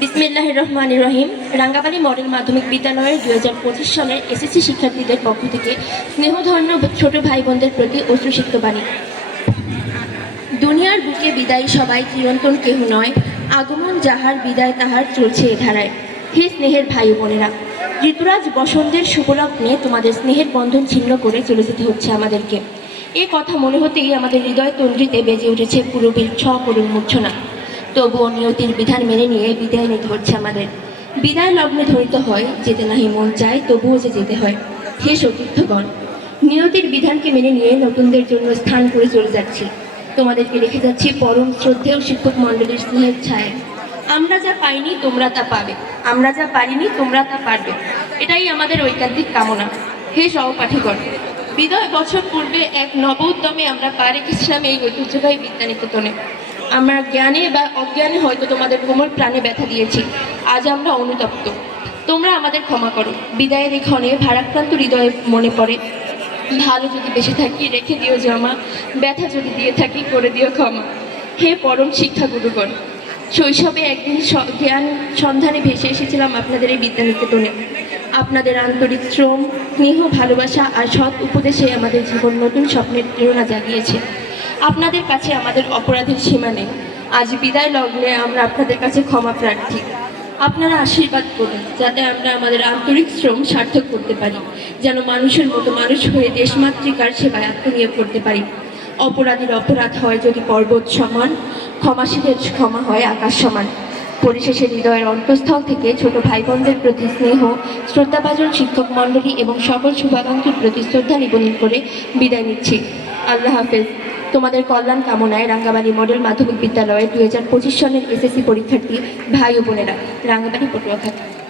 বিসমিল্লাহ রহমান রহিম রাঙ্গাবাড়ি মডেল মাধ্যমিক বিদ্যালয়ের দু হাজার পঁচিশ সালের এসএসসি শিক্ষার্থীদের পক্ষ থেকে স্নেহধন্য ছোট ভাই বোনদের প্রতি অশ্রুসিক্ত বাণী। দুনিয়ার বুকে বিদায়ী সবাই চিরন্তন কেহ নয়, আগমন যাহার বিদায় তাহার চলছে এ ধারায়। হে স্নেহের ভাই বোনেরা, ঋতুরাজ বসন্তের শুভলগ্নে তোমাদের স্নেহের বন্ধন ছিন্ন করে চলে যেতে হচ্ছে আমাদেরকে। এ কথা মনে হতেই আমাদের হৃদয় তন্দ্রিতে বেজে উঠেছে পূরবীর ছ করুণ মূর্ছনা। তবুও নিয়তির বিধান মেনে নিয়ে বিদায় নিতে হচ্ছে আমাদের। বিদায় লগ্নে ধরিত হয়, যেতে নাহি মন চায়, তবুও যে যেতে হয়। হে সতীর্থগণ, নিয়তির বিধানকে মেনে নিয়ে নতুনদের জন্য স্থান করে চলে যাচ্ছি। তোমাদেরকে রেখে যাচ্ছি পরম শ্রদ্ধেয় শিক্ষক মণ্ডলীর স্নেহের ছায়। আমরা যা পাইনি, তোমরা তা পাবে। আমরা যা পারিনি, তোমরা তা পারবে। এটাই আমাদের ঐকান্তিক কামনা। হে সহপাঠীগণ, বিদয় বছর পূর্বে এক নব উদ্যমে আমরা পা রেখেছিলাম এই ঐতিহ্যবাহী বিদ্যানিকেতনে আমরা জ্ঞানে বা অজ্ঞানে হয়তো তোমাদের কোমল প্রাণে ব্যথা দিয়েছি। আজ আমরা অনুতপ্ত। তোমরা আমাদের ক্ষমা করো। বিদায়ের ক্ষণে ভারাক্রান্ত হৃদয়ে মনে পড়ে, ভালো যদি বেঁচে থাকি, রেখে দিও জমা, ব্যথা যদি দিয়ে থাকি, করে দিও ক্ষমা। হে পরম শিক্ষা গুরুগণ শৈশবে একদিন জ্ঞান সন্ধানে ভেসে এসেছিলাম আপনাদের এই বিদ্যানিকেতনে। আপনাদের আন্তরিক শ্রম, স্নেহ, ভালোবাসা আর সৎ উপদেশে আমাদের জীবন নতুন স্বপ্নের প্রেরণা জাগিয়েছে। আপনাদের কাছে আমাদের অপরাধের সীমা নেই। আজ বিদায় লগ্নে আমরা আপনাদের কাছে ক্ষমা প্রার্থী। আপনারা আশীর্বাদ করুন, যাতে আমরা আমাদের আন্তরিক শ্রম সার্থক করতে পারি, যেন মানুষের মতো মানুষ হয়ে দেশমাতৃকার সেবায় আত্মনিয়োগ করতে পারি। অপরাধীর অপরাধ হয় যদি পর্বত সমান ক্ষমাশীলের ক্ষমা হয় আকাশ সমান। পরিশেষে হৃদয়ের অন্তঃস্থল থেকে ছোট ভাই বোনদের প্রতি স্নেহ, শ্রদ্ধাভাজন শিক্ষক মণ্ডলী এবং সকল শুভাকাঙ্ক্ষীর প্রতি শ্রদ্ধা নিবেদন করে বিদায় নিচ্ছি। আল্লাহ হাফেজ। তোমাদের কল্যাণ কামনায় রাঙ্গাবাড়ি মডেল মাধ্যমিক বিদ্যালয়ের দু হাজার পঁচিশ সনের এসএসসি পরীক্ষার্থী ভাই ও বোনেরা রাঙ্গাবাড়ি পটুয়াঘাট